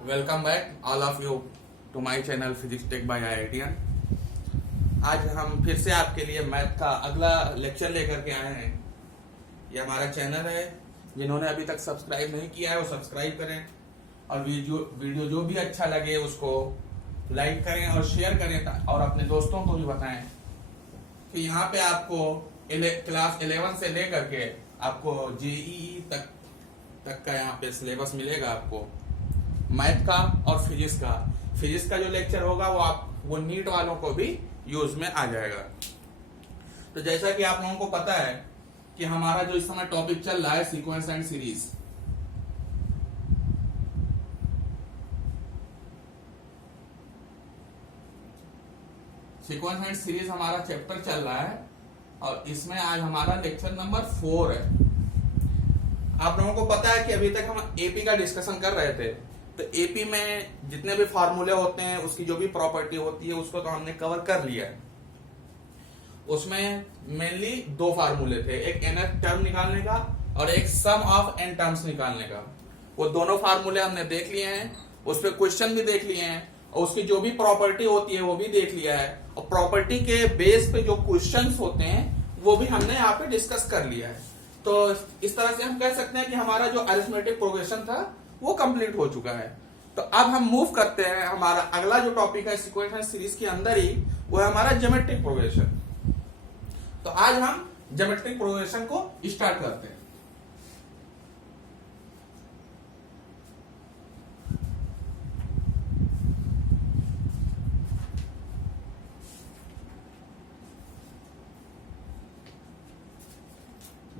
Welcome back all of you to my channel physics tech by IITian. आज हम फिर से आपके लिए मैथ का अगला लेक्चर लेकर के आए हैं। ये हमारा चैनल है, जिन्होंने अभी तक सब्सक्राइब नहीं किया है वो सब्सक्राइब करें और वीडियो जो भी अच्छा लगे उसको लाइक करें और शेयर करें और अपने दोस्तों को भी बताएं कि यहाँ पे आपको क्लास 11 से लेकर के आपको जेईई तक का यहाँ पे सिलेबस मिलेगा आपको मैथ का और फिजिक्स का जो लेक्चर होगा वो नीट वालों को भी यूज में आ जाएगा। तो जैसा कि आप लोगों को पता है कि हमारा जो इस समय टॉपिक चल रहा है sequence and series. Sequence and series हमारा चैप्टर चल रहा है और इसमें आज हमारा लेक्चर नंबर 4 है। आप लोगों को पता है कि अभी तक हम एपी का डिस्कशन कर रहे थे, तो एपी में जितने भी फार्मूले होते हैं उसकी जो भी प्रॉपर्टी होती है उसको तो हमने कवर कर लिया है। उसमें मेनली 2 फार्मूले थे, एक nth टर्म निकालने का और एक सम ऑफ n टर्म्स निकालने का। वो दोनों फार्मूले हमने देख लिए हैं, उस पर क्वेश्चन भी देख लिए हैं और उसकी जो भी प्रॉपर्टी होती है वो भी देख लिया है और प्रॉपर्टी के बेस पे जो क्वेश्चंस होते हैं वो भी हमने यहाँ पे डिस्कस कर लिया है। तो इस तरह से हम कह सकते हैं कि हमारा जो अरिथमेटिक प्रोग्रेशन था वो कंप्लीट हो चुका है। तो अब हम मूव करते हैं, हमारा अगला जो टॉपिक है सीक्वेंस एंड सीरीज के अंदर ही वो है हमारा ज्योमेट्रिक प्रोग्रेशन। तो आज हम ज्योमेट्रिक प्रोग्रेशन को स्टार्ट करते हैं।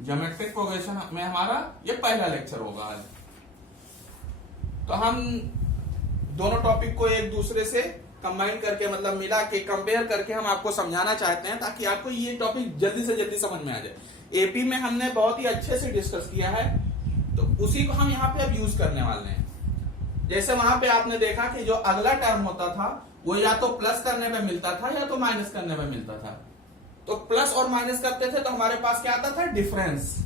ज्योमेट्रिक प्रोग्रेशन में हमारा ये पहला लेक्चर होगा आज। तो हम दोनों टॉपिक को एक दूसरे से कंबाइन करके मतलब मिला के कंपेयर करके हम आपको समझाना चाहते हैं ताकि आपको ये टॉपिक जल्दी से जल्दी समझ में आ जाए। एपी में हमने बहुत ही अच्छे से डिस्कस किया है तो उसी को हम यहाँ पे अब यूज करने वाले हैं। जैसे वहां पे आपने देखा कि जो अगला टर्म होता था वो या तो प्लस करने पे मिलता था या तो माइनस करने पे मिलता था। तो प्लस और माइनस करते थे तो हमारे पास क्या आता था, डिफरेंस।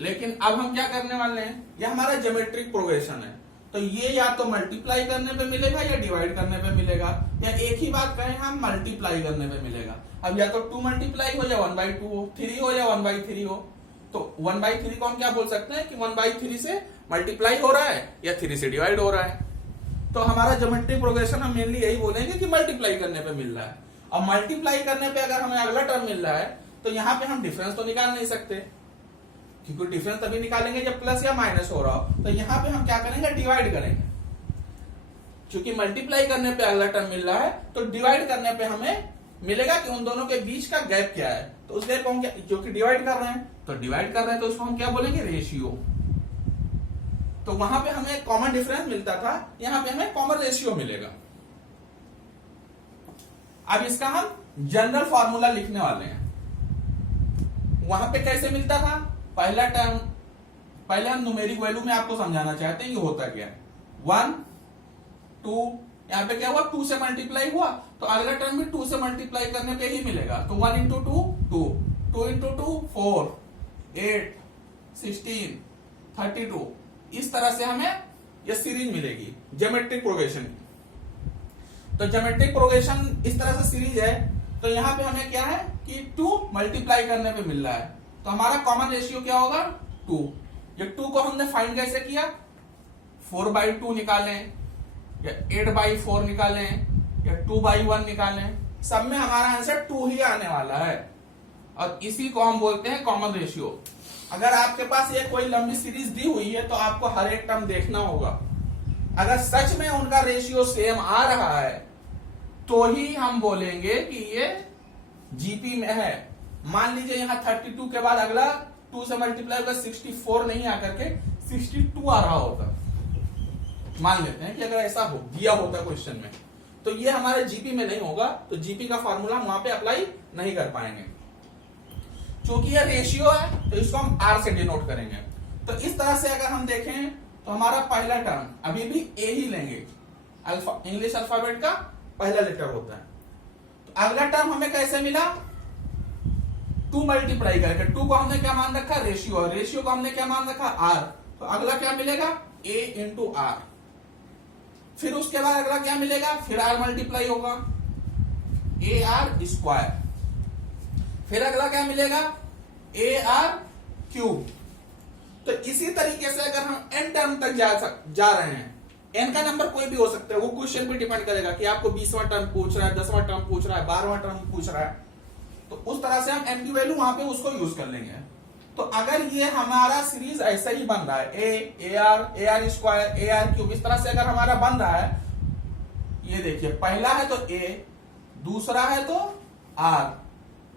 लेकिन अब हम क्या करने वाले हैं, ये हमारा ज्योमेट्रिक प्रोग्रेशन है तो ये या तो मल्टीप्लाई करने पे मिलेगा या डिवाइड करने पे मिलेगा, या एक ही बात कहें हम मल्टीप्लाई करने पे मिलेगा। अब या तो 2 मल्टीप्लाई हो या 1/2 हो, 3 हो या 1/3 हो। तो 1/3 को हम क्या बोल सकते हैं कि 1/3 से मल्टीप्लाई हो रहा है या 3 से डिवाइड हो रहा है। तो हमारा ज्योमेट्रिक प्रोग्रेशन हम मेनली यही बोलेंगे कि मल्टीप्लाई करने पे मिल रहा है। और मल्टीप्लाई करने पे अगर हमें अगला टर्म मिल रहा है तो यहाँ पे हम डिफरेंस तो निकाल नहीं सकते, क्योंकि डिफरेंस तभी निकालेंगे जब प्लस या माइनस हो रहा हो। तो यहाँ पे हम क्या करेंगे, डिवाइड करेंगे। क्योंकि मल्टीप्लाई करने पे अगला टर्म मिल रहा है तो डिवाइड करने पे हमें मिलेगा कि उन दोनों के बीच का गैप क्या है। तो उस गैप को हम जो कि डिवाइड कर रहे हैं तो डिवाइड कर रहे हैं तो उसको हम क्या बोलेंगे, रेशियो। तो वहां पे हमें कॉमन डिफरेंस मिलता था, यहां पे हमें कॉमन रेशियो मिलेगा। अब इसका हम जनरल फॉर्मूला लिखने वाले हैं। वहां पे कैसे मिलता था, पहला टर्म पहले हम न्यूमेरिक वैल्यू में आपको समझाना चाहते हैं कि होता क्या है। 1 2 यहां पे क्या हुआ, 2 से मल्टीप्लाई हुआ तो अगला टर्म भी 2 से मल्टीप्लाई करने पे ही मिलेगा। तो 1 × 2 2, 2 × 2 4, 8 16 32। इस तरह से हमें यह सीरीज मिलेगी ज्योमेट्रिक प्रोग्रेशन की। तो ज्योमेट्रिक प्रोग्रेशन इस तरह से सीरीज है। तो यहां पे हमें क्या है कि 2 मल्टीप्लाई करने पे मिल रहा है तो हमारा कॉमन रेशियो क्या होगा, 2। ये 2 को हमने फाइंड कैसे किया, 4/2 निकालें या 8/4 निकालें या 2/1 निकालें, सब में हमारा आंसर 2 ही आने वाला है और इसी को हम बोलते हैं कॉमन रेशियो। अगर आपके पास ये कोई लंबी सीरीज दी हुई है तो आपको हर एक टर्म देखना होगा। अगर सच में उनका रेशियो सेम आ रहा है तो ही हम बोलेंगे कि ये जीपी में है। मान लीजिए यहाँ 32 के बाद अगला 2 से मल्टीप्लाई होगा 64 नहीं आकर के 62 आ रहा होता, मान लेते हैं कि अगर ऐसा हो दिया होता क्वेश्चन में, तो ये हमारे जीपी में नहीं होगा। तो जीपी का फॉर्मूला हम वहां पे अप्लाई नहीं कर पाएंगे। क्योंकि यह रेशियो है तो इसको हम आर से डिनोट करेंगे। तो इस तरह से अगर हम देखें तो हमारा पहला टर्म अभी भी ए ही लेंगे, इंग्लिश अल्फाबेट का पहला लेटर होता है। तो अगला टर्म हमें कैसे मिला, टू मल्टीप्लाई करके, टू को हमने क्या मान रखा, रेशियो, और रेशियो को हमने क्या मान रखा, आर, तो अगला क्या मिलेगा, ए इंटू आर। फिर उसके बाद अगला क्या मिलेगा, फिर आर मल्टीप्लाई होगा, ए आर स्क्वायर। फिर अगला क्या मिलेगा, ए आर क्यूब। तो इसी तरीके से अगर हम एन टर्म तक जा रहे हैं, एन का नंबर कोई भी हो सकता है, वो क्वेश्चन पे डिपेंड करेगा कि आपको 20वां टर्म पूछ रहा है, 10वां टर्म पूछ रहा है, 12वां टर्म पूछ रहा है, तो उस तरह से हम एन की वैल्यू वहां पे उसको यूज कर लेंगे। तो अगर ये हमारा सीरीज ऐसा ही बन रहा है, A R square, A R cube, इस तरह से अगर हमारा बन रहा है, ये देखिए पहला है तो ए, दूसरा है तो आर,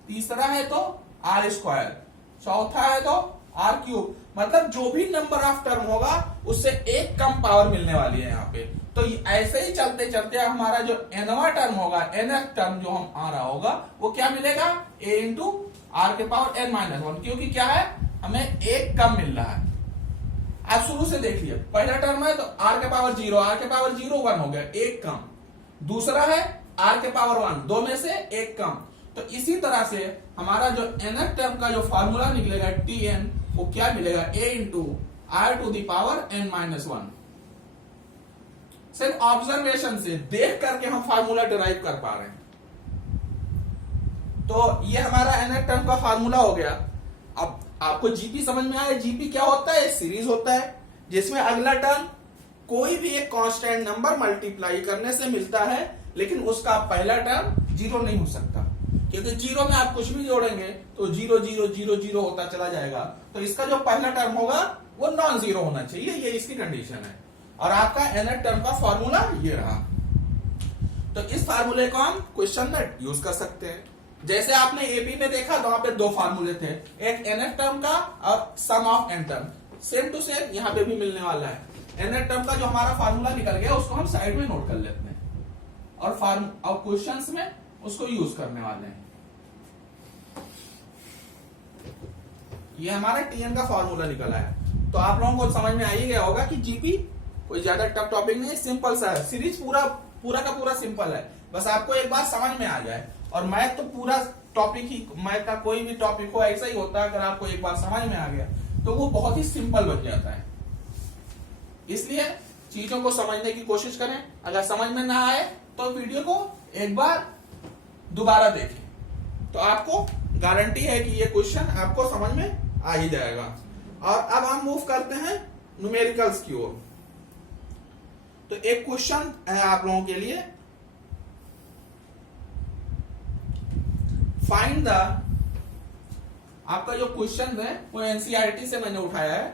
तीसरा है तो आर स्क्वायर, चौथा है तो आर क्यूब, मतलब जो भी नंबर ऑफ टर्म होगा उससे एक कम पावर मिलने वाली है यहाँ पे। तो ऐसे ही चलते चलते हमारा जो एनवा टर्म होगा, एनएफ टर्म जो हम आ रहा होगा, वो क्या मिलेगा, ए इंटू आर के पावर एन माइनस वन, क्योंकि क्या है, हमें एक कम मिल रहा है। आप शुरू से देखिए, पहला टर्म है तो आर के पावर जीरो, आर के पावर जीरो वन हो गया, एक कम। दूसरा है आर के पावर वन, दो में से एक कम। तो इसी तरह से हमारा जो एनएफ टर्म का जो फॉर्मूला निकलेगा टी एन, वो क्या मिलेगा, a into r to the power n minus one. सिर्फ ऑब्जर्वेशन से देख करके हम फार्मूला डिराइव कर पा रहे हैं। तो ये हमारा एनएफ टर्म का फार्मूला हो गया। अब आपको जीपी समझ में आया, जीपी क्या होता है, सीरीज होता है जिसमें अगला टर्म कोई भी एक कांस्टेंट नंबर मल्टीप्लाई करने से मिलता है, लेकिन उसका पहला टर्म जीरो नहीं हो सकता, क्योंकि जीरो में आप कुछ भी जोड़ेंगे तो जीरो जीरो जीरो जीरो होता चला जाएगा। तो इसका जो पहला टर्म होगा वो नॉन जीरो होना चाहिए, ये इसकी कंडीशन है। और आपका एनएफ टर्म का फॉर्मूला ये रहा। तो इस फार्मूले को हम क्वेश्चन में यूज कर सकते हैं। जैसे आपने एपी में देखा तो वहां पे दो फार्मूले थे, एक एनएफ टर्म का और sum of n term, same to same यहाँ पे भी मिलने वाला है। एनएफ टर्म का जो हमारा फार्मूला निकल गया उसको हम साइड में नोट कर लेते हैं और क्वेश्चंस में उसको यूज करने वाले हैं। ये हमारा टीएन का फॉर्मूला निकला है। तो आप लोगों को समझ में आ ही गया होगा कि जीपी कोई ज्यादा टफ टॉपिक नहीं है, सिंपल सा है। सीरीज पूरा का पूरा सिंपल है, बस आपको एक बार समझ में आ जाए। और मैथ तो पूरा टॉपिक ही, मैथ का कोई भी टॉपिक हो ऐसा ही होता है, अगर आपको एक बार समझ में आ गया तो वो बहुत ही सिंपल बन जाता है। इसलिए चीजों को समझने की कोशिश करें। अगर समझ में ना आए तो वीडियो को एक बार दोबारा देखें, तो आपको गारंटी है कि ये क्वेश्चन आपको समझ में आ ही जाएगा। और अब हम मूव करते हैं न्यूमेरिकल्स की ओर। तो एक क्वेश्चन है आप लोगों के लिए, फाइंड द, आपका जो क्वेश्चन है वो एनसीईआरटी से मैंने उठाया है।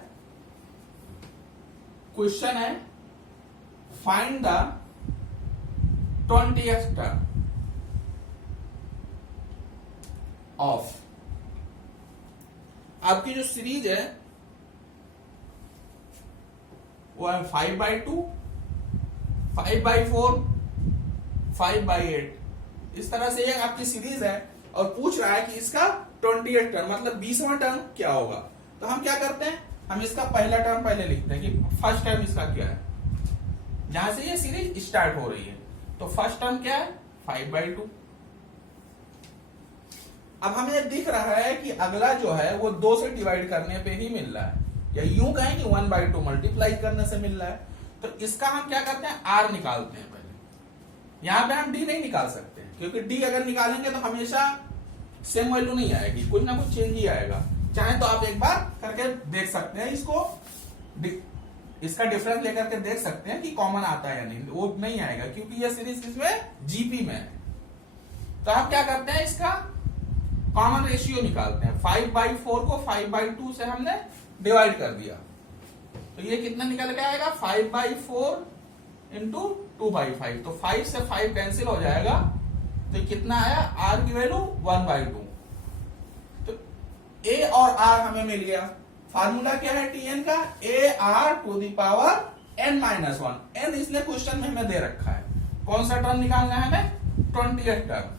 क्वेश्चन है find the 20th term of, आपकी जो सीरीज है वो है 5/2, 5/4, 5/8, इस तरह से ये आपकी सीरीज है। और पूछ रहा है कि इसका 20th टर्म मतलब 20वां टर्म क्या होगा। तो हम क्या करते हैं, हम इसका पहला टर्म पहले लिखते हैं कि फर्स्ट टर्म इसका क्या है, जहां से ये सीरीज स्टार्ट हो रही है। तो फर्स्ट टर्म क्या है, 5/2। अब हमें दिख रहा है कि अगला जो है वो 2 से डिवाइड करने पे ही मिल रहा है, या यूं कहें कि 1/2 मल्टीप्लाई करने से मिल रहा है। तो इसका हम क्या करते हैं, आर निकालते हैं पहले। यहां पे हम डी नहीं निकाल सकते, क्योंकि डी अगर निकालेंगे तो हमेशा सेम वैल्यू नहीं आएगी, कुछ ना कुछ चेंज ही आएगा। चाहे तो आप एक बार करके देख सकते हैं, इसका डिफरेंस लेकर के देख सकते हैं कि कॉमन आता है या नहीं। वो नहीं आएगा क्योंकि यह सीरीज किसमें, जीपी में है। तो हम क्या करते हैं, इसका कॉमन रेशियो निकालते हैं। 5/4 को 5/2 से हमने डिवाइड कर दिया, तो ये कितना निकल के आएगा, 5/4 इंटू 2/5। तो 5 से 5 कैंसिल हो जाएगा, तो कितना आया, आर की वैल्यू 1/2। तो ए और आर हमें मिल गया। फार्मूला क्या है टीएन का, a r to the power n minus one. N इसने क्वेश्चन में हमें दे रखा है, कौन सा टर्म निकालना है हमें, 20th टर्म।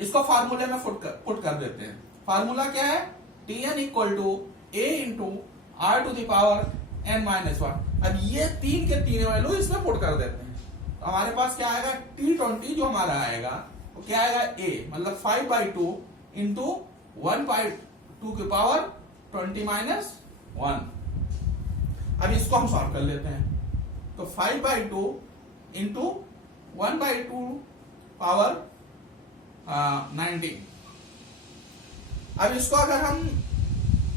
इसको फार्मूले में पुट कर देते हैं। फार्मूला क्या है, t n equal to a into r to the power n minus one. अब ये तीन के तीन वैल्यू इसमें पुट कर देते हैं, तो हमारे पास क्या आएगा, T20 जो हमारा आएगा वो क्या आएगा, ए मतलब 5/2 इंटू 1/2 की पावर 20 माइनस 1। अब इसको हम सॉल्व कर लेते हैं। तो 5/2 इंटू 1/2 पावर 19। अब इसको अगर हम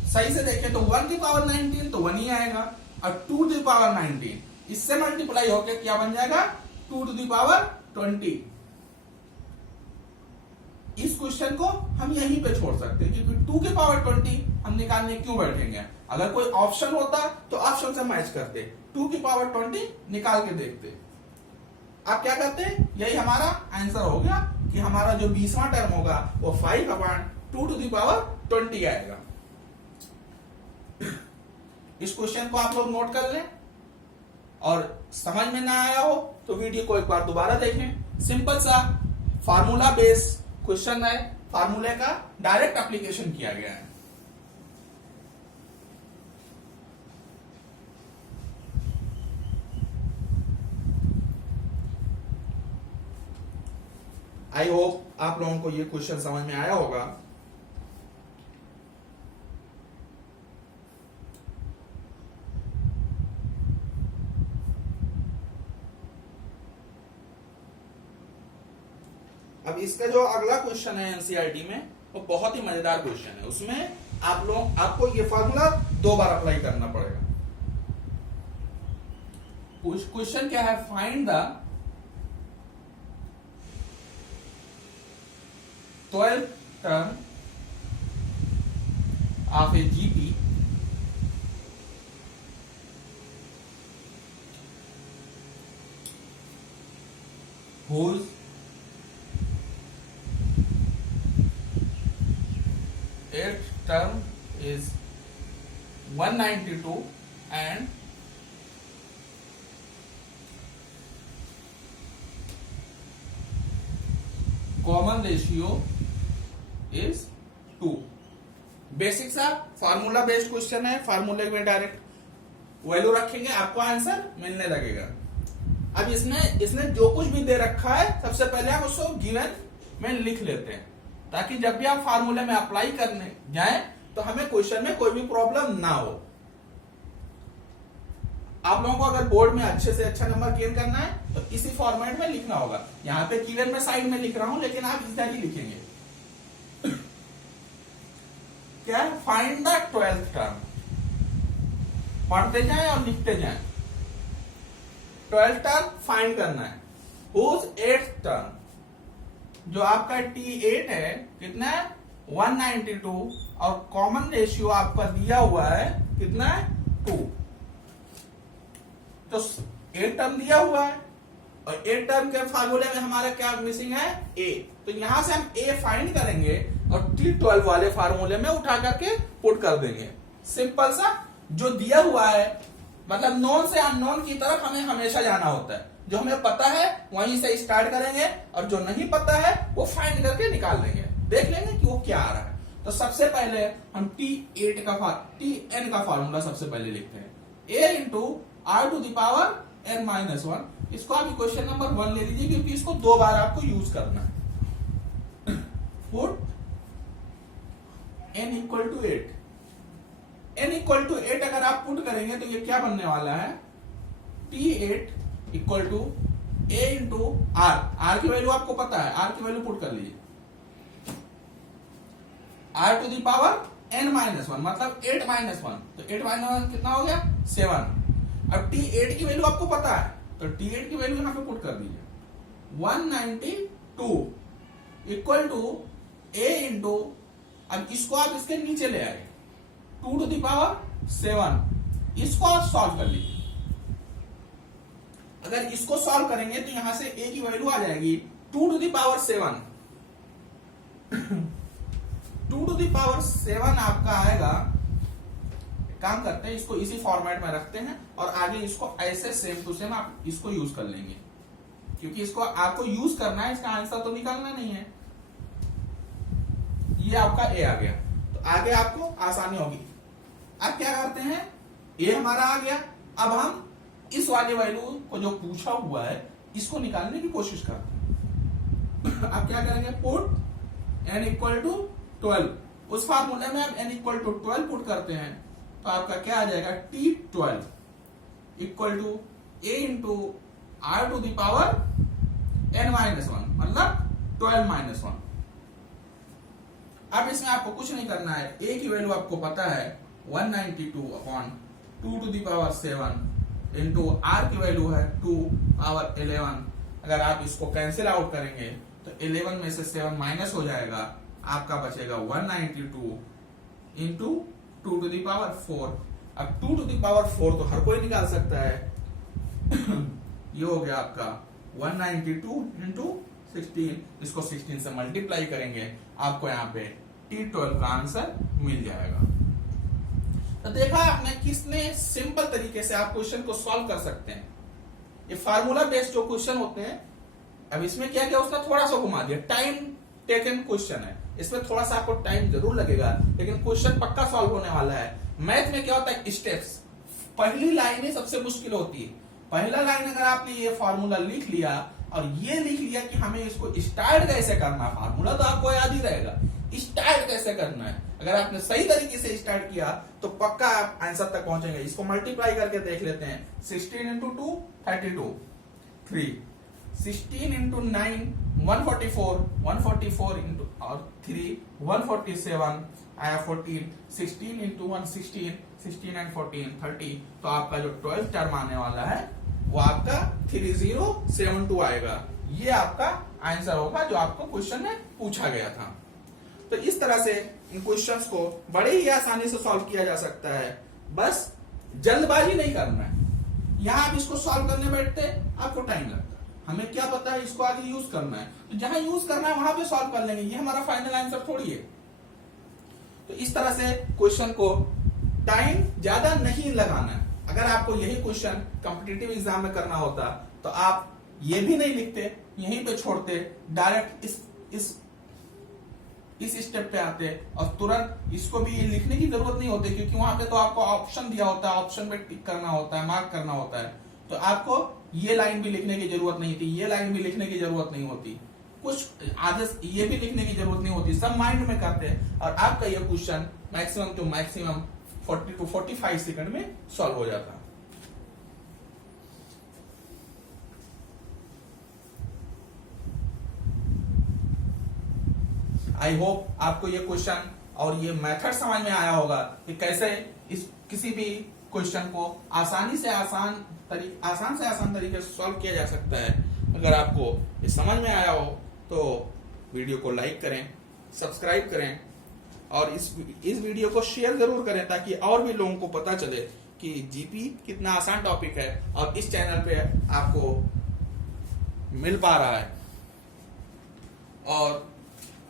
सही से देखें तो 1 की पावर 19 तो 1 ही आएगा, और 2 की पावर 19 इससे मल्टीप्लाई होकर क्या बन जाएगा 2 टू द पावर 20। इस क्वेश्चन को हम यहीं पे छोड़ सकते हैं, क्योंकि 2 की पावर 20 हम निकालने क्यों बैठेंगे। अगर कोई ऑप्शन होता तो ऑप्शन से मैच करते, 2 की पावर 20 निकाल के देखते। आप क्या करते हैं, यही हमारा आंसर हो गया कि हमारा जो 20वां टर्म होगा वो 5/2 टू द पावर 20 आएगा। इस क्वेश्चन को आप लोग नोट कर लें, और समझ में ना आया हो तो वीडियो को एक बार दोबारा देखें। सिंपल सा फार्मूला बेस क्वेश्चन है, फार्मूले का डायरेक्ट एप्लीकेशन किया गया है। आई होप आप लोगों को ये क्वेश्चन समझ में आया होगा। अब इसका जो अगला क्वेश्चन है एनसीईआरटी में, वो बहुत ही मजेदार क्वेश्चन है। उसमें आपको ये फार्मूला 2 बार अप्लाई करना पड़ेगा। क्वेश्चन क्या है, find the 12th term of a GP whose eighth term is 192 and common ratio is 2। Basic सा फार्मूला बेस्ड क्वेश्चन है, फार्मूले में डायरेक्ट वैल्यू रखेंगे, आपको आंसर मिलने लगेगा। अब इसने जो कुछ भी दे रखा है सबसे पहले हम उसको गिवन में लिख लेते हैं, ताकि जब भी आप फार्मूले में अप्लाई करने जाएं तो हमें क्वेश्चन में कोई भी प्रॉब्लम ना हो। आप लोगों को अगर बोर्ड में अच्छे से अच्छा नंबर गेन करना है तो इसी फॉर्मेट में लिखना होगा। यहाँ पे गिवन में साइड में लिख रहा हूं, लेकिन आप इधर ही लिखेंगे। क्या है, फाइंड द 12th टर्म। पढ़ते जाएं और लिखते जाएं। 12th टर्म फाइंड करना है। हुज 8th टर्म, जो आपका T8 है कितना है 192, और कॉमन रेशियो आपका दिया हुआ है कितना है 2। तो 8 टर्म दिया हुआ है, और 8 टर्म के फार्मूले में हमारा क्या मिसिंग है A। तो यहां से हम A फाइंड करेंगे और T12 वाले फार्मूले में उठा करके पुट कर देंगे। सिंपल सा, जो दिया हुआ है मतलब नोन से अननोन की तरफ हमें हमेशा जाना होता है। जो हमें पता है वहीं से स्टार्ट करेंगे, और जो नहीं पता है वो फाइंड करके निकाल लेंगे, देख लेंगे कि वो क्या आ रहा है। तो सबसे पहले हम T8 का Tn का फार्मूला सबसे पहले लिखते हैं, A into R to the power n minus 1। इसको आप क्वेश्चन नंबर 1 ले लीजिए, क्योंकि इसको 2 बार आपको यूज करना है। Put n equal to 8। n equal to 8 अगर आप पुट करेंगे तो ये क्या बनने वाला है, T8 equal to A into R। R की वैल्यू आपको पता है, R की वैल्यू पुट कर लीजिए, R to the power n minus 1 मतलब 8 माइनस 1। तो 8 माइनस 1 कितना हो गया 7। अब T8 की वैल्यू आपको पता है, तो T8 की वैल्यू यहां पे पुट कर दीजिए, 192 इक्वल टू A इंटू, अब इसको आप इसके नीचे ले आए 2 टू द पावर 7। इसको आप सॉल्व कर लीजिए। अगर इसको सॉल्व करेंगे तो यहां से A की वैल्यू आ जाएगी 2 to the power 7। 2 to the power 7 आपका आएगा, काम करते हैं इसको इसी फॉर्मेट में रखते हैं, और आगे इसको ऐसे सेम टू सेम आप इसको यूज कर लेंगे, क्योंकि इसको आपको यूज करना है, इसका आंसर तो निकालना नहीं है। ये आपका A आ गया, तो आगे आपको आसानी होगी। अब क्या करते हैं, A हमारा आ गया, अब हम इस वाले वैल्यू को जो पूछा हुआ है इसको निकालने की कोशिश करते हैं। अब क्या करेंगे, पुट n इक्वल टू 12। उस फार्मूले में आप n इक्वल टू 12 पुट करते हैं तो आपका क्या आ जाएगा, T12 equal to a into r to the power n minus 1, मतलब 12 माइनस 1। अब इसमें आपको कुछ नहीं करना है, a की वैल्यू आपको पता है 192 upon 2 to the power 7 into r की वैल्यू है 2 पावर 11। अगर आप इसको कैंसिल आउट करेंगे तो 11 में से 7 माइनस हो जाएगा, आपका बचेगा 192 इंटू 2 टू द पावर 4। अब 2 टू द पावर 4 तो हर कोई निकाल सकता है ये हो गया आपका 192 इंटू 16, इसको 16 से मल्टीप्लाई करेंगे, आपको यहाँ पे T12 का आंसर मिल जाएगा। तो देखा आपने किसने सिंपल तरीके से आप क्वेश्चन को सॉल्व कर सकते हैं। ये फार्मूला बेस्ड जो क्वेश्चन होते हैं, अब इसमें क्या क्या उसका थोड़ा सा घुमा दिया, टाइम टेकन क्वेश्चन है, इसमें थोड़ा सा आपको टाइम जरूर लगेगा लेकिन क्वेश्चन पक्का सॉल्व होने वाला है। मैथ में क्या होता है, स्टेप्स, पहली लाइन ही सबसे मुश्किल होती है। पहला लाइन अगर आपने ये फार्मूला लिख लिया और ये लिख लिया कि हमें इसको स्टार्ट कैसे करना है, फार्मूला तो आपको याद ही रहेगा, स्टार्ट कैसे करना है, अगर आपने सही तरीके से स्टार्ट किया तो पक्का आप आंसर तक पहुंचेंगे। इसको मल्टीप्लाई करके देख लेते हैं, 16 इंटू 2 32, 3, 16 इंटू 9 144, 144 इंटू और 3 147 आया 14, 16 इंटू 1 16, 16 एंड 14 30। तो आपका जो 12 टर्म आने वाला है वो आपका 3072 आएगा। ये आपका आंसर होगा जो आपको क्वेश्चन में पूछा गया था। तो इस तरह से इन क्वेश्चंस को बड़े ही आसानी से सॉल्व किया जा सकता है, बस जल्दबाजी नहीं करना है। यहां आप इसको सॉल्व करने बैठते आपको टाइम लगता है, हमें क्या पता है इसको आगे यूज करना है, तो जहां यूज करना है वहां पे सॉल्व कर लेंगे, ये हमारा फाइनल आंसर थोड़ी है। तो इस तरह से क्वेश्चन को टाइम ज्यादा नहीं लगाना है। अगर आपको यही क्वेश्चन कॉम्पिटिटिव एग्जाम में करना होता तो आप ये भी नहीं लिखते, यहीं पे छोड़ते, डायरेक्ट इस स्टेप पे आते और तुरंत इसको भी लिखने की जरूरत नहीं होती, क्योंकि वहां पे तो आपको ऑप्शन दिया होता है, ऑप्शन पे टिक करना होता है, मार्क करना होता है। तो आपको ये लाइन भी लिखने की जरूरत नहीं थी, ये लाइन भी लिखने की जरूरत नहीं होती, कुछ आगे ये भी लिखने की जरूरत नहीं होती, सब माइंड में करते हैं और आपका ये question maximum to maximum 40 to 45 second में सॉल्व हो जाता। आई होप आपको ये क्वेश्चन और ये मेथड समझ में आया होगा कि कैसे इस किसी भी क्वेश्चन को आसान से आसान तरीके से सॉल्व किया जा सकता है। अगर आपको ये समझ में आया हो तो वीडियो को लाइक करें, सब्सक्राइब करें और इस वीडियो को शेयर जरूर करें ताकि और भी लोगों को पता चले कि जीपी कितना आसान टॉपिक है और इस चैनल पे आपको मिल पा रहा है। और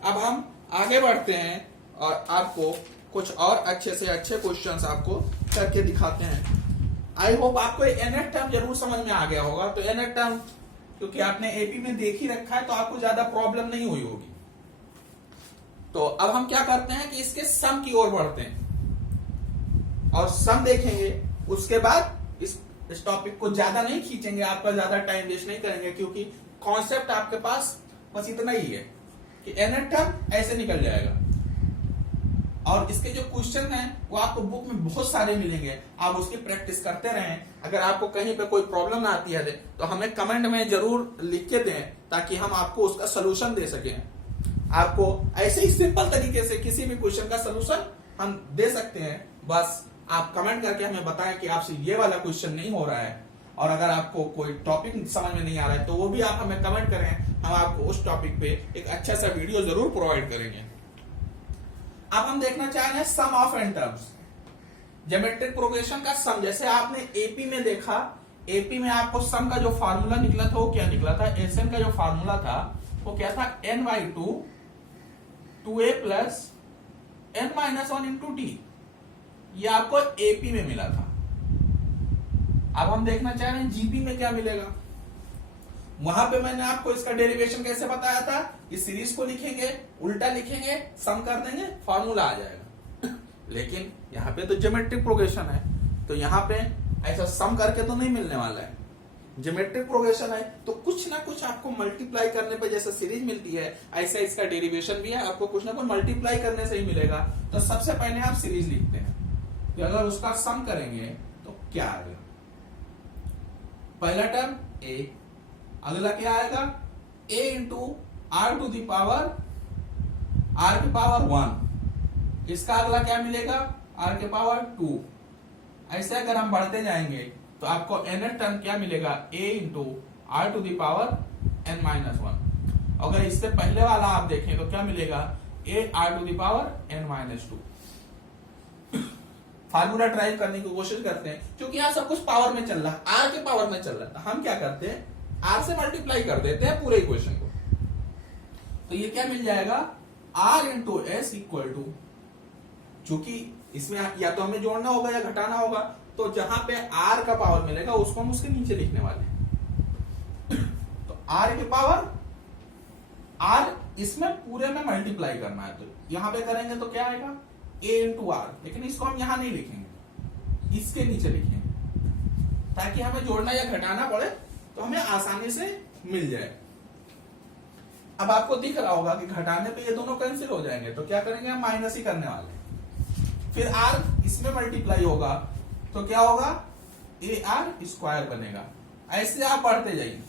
अब हम आगे बढ़ते हैं और आपको कुछ और अच्छे से अच्छे क्वेश्चंस आपको करके दिखाते हैं। आई होप आपको एनएट टर्म जरूर समझ में आ गया होगा। तो एनएट टर्म क्योंकि आपने एपी में देख ही रखा है तो आपको ज्यादा प्रॉब्लम नहीं हुई होगी। तो अब हम क्या करते हैं कि इसके सम की ओर बढ़ते हैं और सम देखेंगे, उसके बाद इस टॉपिक को ज्यादा नहीं खींचेंगे, आपका ज्यादा टाइम वेस्ट नहीं करेंगे, क्योंकि कॉन्सेप्ट आपके पास बस इतना ही है कि एनएट टर्म ऐसे निकल जाएगा। और इसके जो क्वेश्चन हैं वो आपको बुक में बहुत सारे मिलेंगे, आप उसकी प्रैक्टिस करते रहें। अगर आपको कहीं पे कोई प्रॉब्लम आती है तो हमें कमेंट में जरूर लिख के दें ताकि हम आपको उसका सोल्यूशन दे सकें। आपको ऐसे ही सिंपल तरीके से किसी भी क्वेश्चन का सोल्यूशन हम दे सकते हैं, बस आप कमेंट करके हमें बताएं कि आपसे ये वाला क्वेश्चन नहीं हो रहा है। और अगर आपको कोई टॉपिक समझ में नहीं आ रहा है तो वो भी आप हमें कमेंट करें, हम आपको उस टॉपिक पे एक अच्छा सा वीडियो जरूर प्रोवाइड करेंगे। अब हम देखना चाह रहे हैं sum of n terms, geometric progression का सम। जैसे आपने एपी में देखा, एपी में आपको सम का जो फार्मूला निकला था वो क्या निकला था, एसएन का जो फार्मूला था वो क्या था, n/2 2a plus n-1 into T. ये आपको एपी में मिला था। अब हम देखना चाह रहे हैं जीपी में क्या मिलेगा। वहां पे मैंने आपको इसका डेरिवेशन कैसे बताया था, इस सीरीज को लिखेंगे, उल्टा लिखेंगे, सम कर देंगे, फार्मूला आ जाएगा। लेकिन यहाँ पे तो ज्योमेट्रिक प्रोग्रेशन है तो यहाँ पे ऐसा सम करके तो नहीं मिलने वाला है। ज्योमेट्रिक प्रोग्रेशन है तो कुछ ना कुछ आपको मल्टीप्लाई करने पे, जैसे सीरीज मिलती है ऐसा इसका डेरिवेशन भी है, आपको कुछ ना कुछ मल्टीप्लाई करने से ही मिलेगा। तो सबसे पहले आप सीरीज लिखते हैं कि अगर उसका सम करेंगे तो क्या आएगा। पहला टर्म a, अगला क्या आएगा a into r to the power r की पावर 1, इसका अगला क्या मिलेगा r के पावर 2। ऐसे अगर हम बढ़ते जाएंगे तो आपको n टर्म क्या मिलेगा a into r to the power n minus 1। अगर इससे पहले वाला आप देखें तो क्या मिलेगा a r to the power n minus 2। Formula derive करने की कोशिश करते हैं, क्योंकि यहाँ सब कुछ पावर में चल रहा है, r के पावर में चल रहा है, तो हम क्या करते हैं r से मल्टीप्लाई कर देते हैं पूरे इक्वेशन को। तो ये क्या मिल जाएगा r into s equal to, चूंकि इसमें या तो हमें जोड़ना होगा या घटाना होगा, तो जहां पे r का पावर मिलेगा उसको हम उसके नीचे लिखने वाले हैं। तो r के पावर r इसमें पूरे में मल्टीप्लाई करना है, तो यहां पे करेंगे तो क्या आएगा a इंटू आर, लेकिन इसको हम यहां नहीं लिखेंगे, इसके नीचे लिखेंगे ताकि हमें जोड़ना या घटाना पड़े तो हमें आसानी से मिल जाए। अब आपको दिख रहा होगा कि घटाने पे ये दोनों कैंसिल हो जाएंगे, तो क्या करेंगे हम माइनस ही करने वाले हैं। फिर r इसमें मल्टीप्लाई होगा तो क्या होगा ए आर स्क्वायर बनेगा। ऐसे आप बढ़ते जाइए,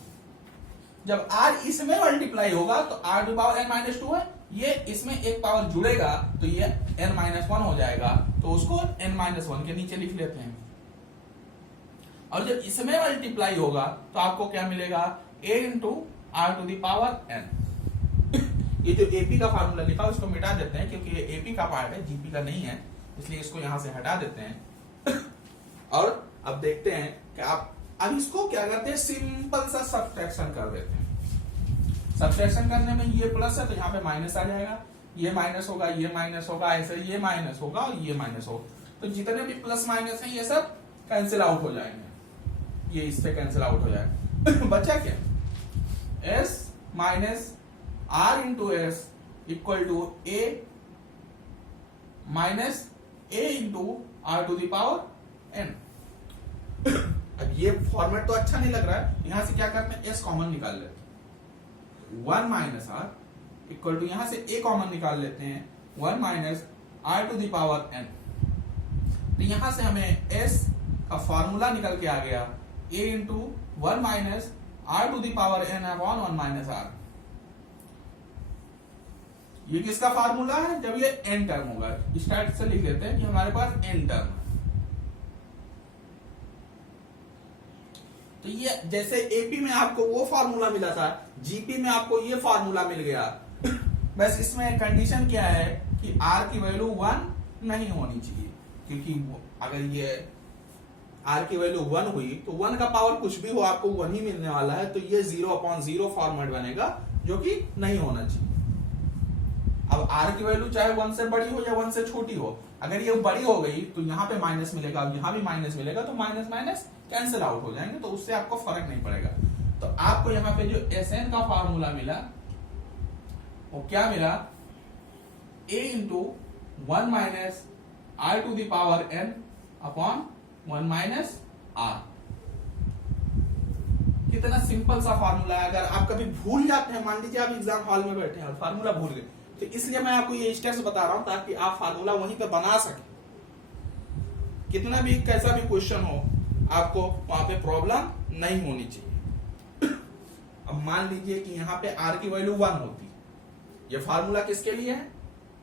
जब r इसमें मल्टीप्लाई होगा तो r to power n minus 2 है, ये इसमें एक पावर जुड़ेगा तो ये n माइनस 1 हो जाएगा, तो उसको n माइनस 1 के नीचे लिख लेते हैं। और जब इसमें मल्टीप्लाई होगा तो आपको क्या मिलेगा a into r to the power n। ये जो AP का फार्मूला लिखा उसको मिटा देते हैं, क्योंकि ये AP का पार्ट है, GP का नहीं है, इसलिए इसको यहां से हटा देते हैं। और अब देखते हैं कि आप अब इसको क्या करते हैं, सिंपल सा सब्ट्रैक्शन कर देते हैं। सब्ट्रैक्शन करने में ये प्लस है तो यहाँ पे माइनस आ जाएगा, ये माइनस होगा, ये माइनस होगा, ऐसे ये माइनस होगा और ये माइनस होगा, तो जितने भी प्लस माइनस है ये सब कैंसिल आउट हो जाएंगे, ये इससे कैंसिल आउट हो जाएगा। बचा क्या s minus r into s equal to a minus a into r to the power n। अब ये फॉर्मेट तो अच्छा नहीं लग रहा है, यहां से क्या करते हैं s कॉमन निकाल लेते हैं, 1 माइनस आर इक्वल टू यहां से a कॉमन निकाल लेते हैं 1 minus r to the power n। तो यहां से हमें s का फॉर्मूला निकल के आ गया a into 1 minus r to the power n upon 1 minus r. ये किसका फार्मूला है, जब ये n टर्म होगा, स्टार्ट से लिख देते हैं कि हमारे पास n टर्म है। तो ये जैसे एपी में आपको वो फार्मूला मिला था, जीपी में आपको ये फार्मूला मिल गया। बस इसमें कंडीशन क्या है कि r की वैल्यू 1 नहीं होनी चाहिए, क्योंकि अगर ये r की वैल्यू 1 हुई तो 1 का पावर कुछ भी हो आपको 1 ही मिलने वाला है, तो ये 0/0 फॉर्मेट बनेगा, जो कि नहीं होना चाहिए। अब r की वैल्यू चाहे 1 से बड़ी हो या 1 से छोटी हो, अगर ये बड़ी हो गई तो यहाँ पे माइनस मिलेगा, यहाँ भी माइनस मिलेगा, तो माइनस माइनस कैंसिल आउट हो जाएंगे, तो उससे आपको फर्क नहीं पड़ेगा। तो आपको यहाँ पे जो Sn का फार्मूला मिला वो क्या मिला, a into 1 minus r to the power n upon 1 minus r. कितना सिंपल सा फार्मूला है। अगर आप कभी भूल जाते हैं, मान लीजिए आप एग्जाम हॉल में बैठे हैं और फार्मूला भूल गए, तो इसलिए मैं आपको ये स्टेप्स बता रहा हूं ताकि आप फार्मूला वहीं पे बना सकें। कितना भी कैसा भी क्वेश्चन हो, आपको वहां पे प्रॉब्लम नहीं होनी चाहिए। अब मान लीजिए कि यहाँ पे r की वैल्यू 1 होती, ये फार्मूला किसके लिए है,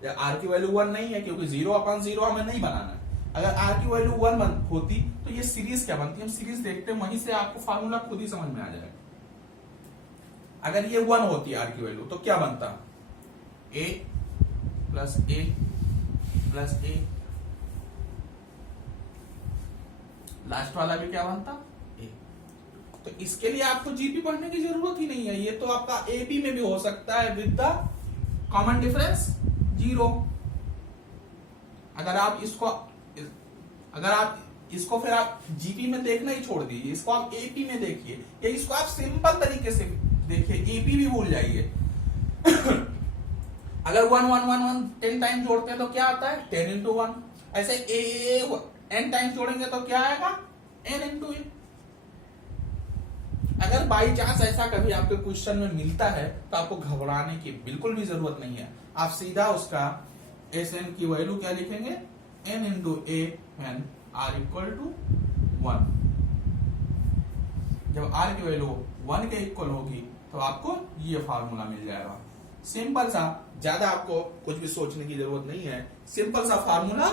r की वैल्यू 1 नहीं है क्योंकि 0/0 हमें नहीं बनाना है। अगर r की वैल्यू 1 होती तो ये सीरीज क्या बनती, हम सीरीज देखते हैं, वहीं से आपको फार्मूला खुद ही समझ में आ जाएगा। अगर ये 1 होती r की वैल्यू तो क्या बनता, a plus a plus a, last वाला भी क्या बनता a। तो इसके लिए आपको जीपी पढ़ने की जरूरत ही नहीं है, ये तो आपका एपी में भी हो सकता है विद द कॉमन डिफरेंस 0। अगर आप इसको फिर आप जीपी में देखना ही छोड़ दीजिए, इसको आप एपी में देखिए, या इसको आप सिंपल तरीके से देखिए, एपी भी भूल जाइए। अगर 1 1 1 1 10 टाइम जोड़ते हैं तो क्या आता है 10 इंटू 1। ऐसे n टाइम जोड़ेंगे तो क्या आएगा n इंटू ए। अगर बाई चांस ऐसा कभी आपके क्वेश्चन में मिलता है तो आपको घबराने की बिल्कुल भी जरूरत नहीं है। आप सीधा उसका एस एन की वैल्यू क्या लिखेंगे, n into a n r equal to 1। जब r की वैल्यू 1 के इक्वल होगी तो आपको ये फार्मूला मिल जाएगा। सिंपल सा, ज्यादा आपको कुछ भी सोचने की जरूरत नहीं है, सिंपल सा फार्मूला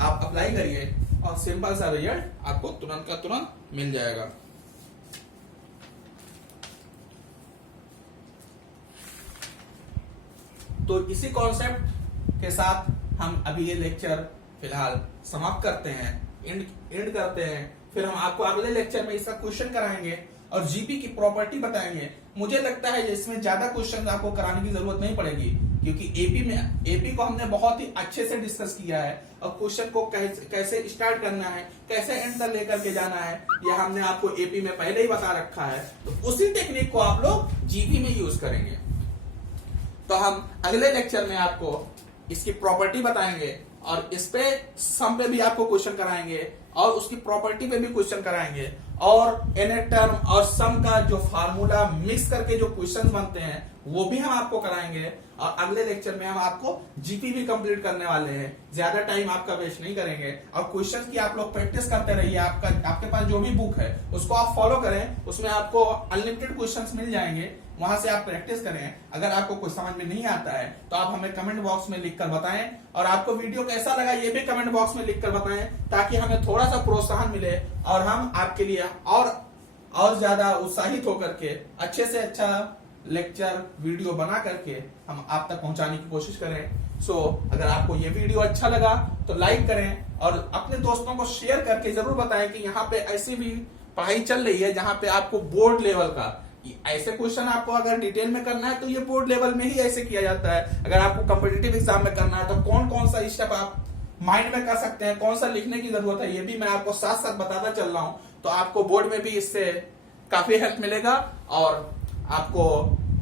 आप अप्लाई करिए और सिंपल सा रिजल्ट आपको तुरंत का तुरंत मिल जाएगा। तो इसी कॉन्सेप्ट के साथ हम अभी ये लेक्चर फिलहाल समाप्त करते हैं, एंड करते हैं। फिर हम आपको अगले लेक्चर में इसका क्वेश्चन कराएंगे और जीपी की प्रॉपर्टी बताएंगे। मुझे लगता है इसमें ज्यादा क्वेश्चन आपको कराने की जरूरत नहीं पड़ेगी, क्योंकि एपी को हमने बहुत ही अच्छे से डिस्कस किया है और क्वेश्चन को कैसे स्टार्ट करना है, कैसे एंड तक लेकर के जाना है, यह हमने आपको एपी में पहले ही बता रखा है। तो उसी टेक्निक को आप लोग जीपी में यूज करेंगे। तो हम अगले लेक्चर में आपको इसकी प्रॉपर्टी बताएंगे और इस पे सम पे भी आपको क्वेश्चन कराएंगे और उसकी प्रॉपर्टी पे भी क्वेश्चन कराएंगे और एन टर्म और सम का जो फार्मूला मिक्स करके जो क्वेश्चन बनते हैं वो भी हम आपको कराएंगे। और अगले लेक्चर में हम आपको जीपी भी कंप्लीट करने वाले हैं। ज्यादा टाइम आपका वेस्ट नहीं करेंगे और क्वेश्चन की आप लोग प्रैक्टिस करते रहिए। आपके पास जो भी बुक है उसको आप फॉलो करें, उसमें आपको अनलिमिटेड क्वेश्चंस मिल जाएंगे, वहां से आप प्रैक्टिस करें। अगर आपको कुछ समझ में नहीं आता है तो आप हमें कमेंट बॉक्स में लिखकर बताएं और आपको वीडियो कैसा लगा ये भी कमेंट बॉक्स में लिखकर बताएं, ताकि हमें थोड़ा सा प्रोत्साहन मिले और हम आपके लिए और ज्यादा उत्साहित होकर के अच्छे से अच्छा लेक्चर वीडियो बना करके हम आप तक पहुंचाने की कोशिश करें। सो अगर आपको ये वीडियो अच्छा लगा तो लाइक करें और अपने दोस्तों को शेयर करके जरूर बताएं कि यहाँ पे ऐसी भी पढ़ाई चल रही है जहाँ पे आपको बोर्ड लेवल का ऐसे क्वेश्चन आपको अगर डिटेल में करना है तो ये बोर्ड लेवल में ही ऐसे किया जाता है। अगर आपको कॉम्पिटिटिव एग्जाम में करना है तो कौन कौन सा स्टेप आप माइंड में कर सकते हैं, कौन सा लिखने की जरूरत है, ये भी मैं आपको साथ साथ बताता चल रहा हूं। तो आपको बोर्ड में भी इससे काफी हेल्प मिलेगा और आपको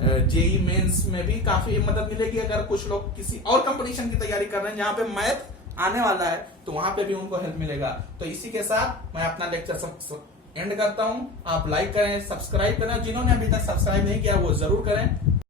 जेई मेंस में भी काफी मदद मिलेगी। अगर कुछ लोग किसी और कंपटीशन की तैयारी कर रहे हैं जहां पे मैथ आने वाला है तो वहां पे भी उनको हेल्प मिलेगा। तो इसी के साथ मैं अपना लेक्चर एंड करता हूं। आप लाइक करें, सब्सक्राइब करें, जिन्होंने अभी तक सब्सक्राइब नहीं किया वो जरूर करें।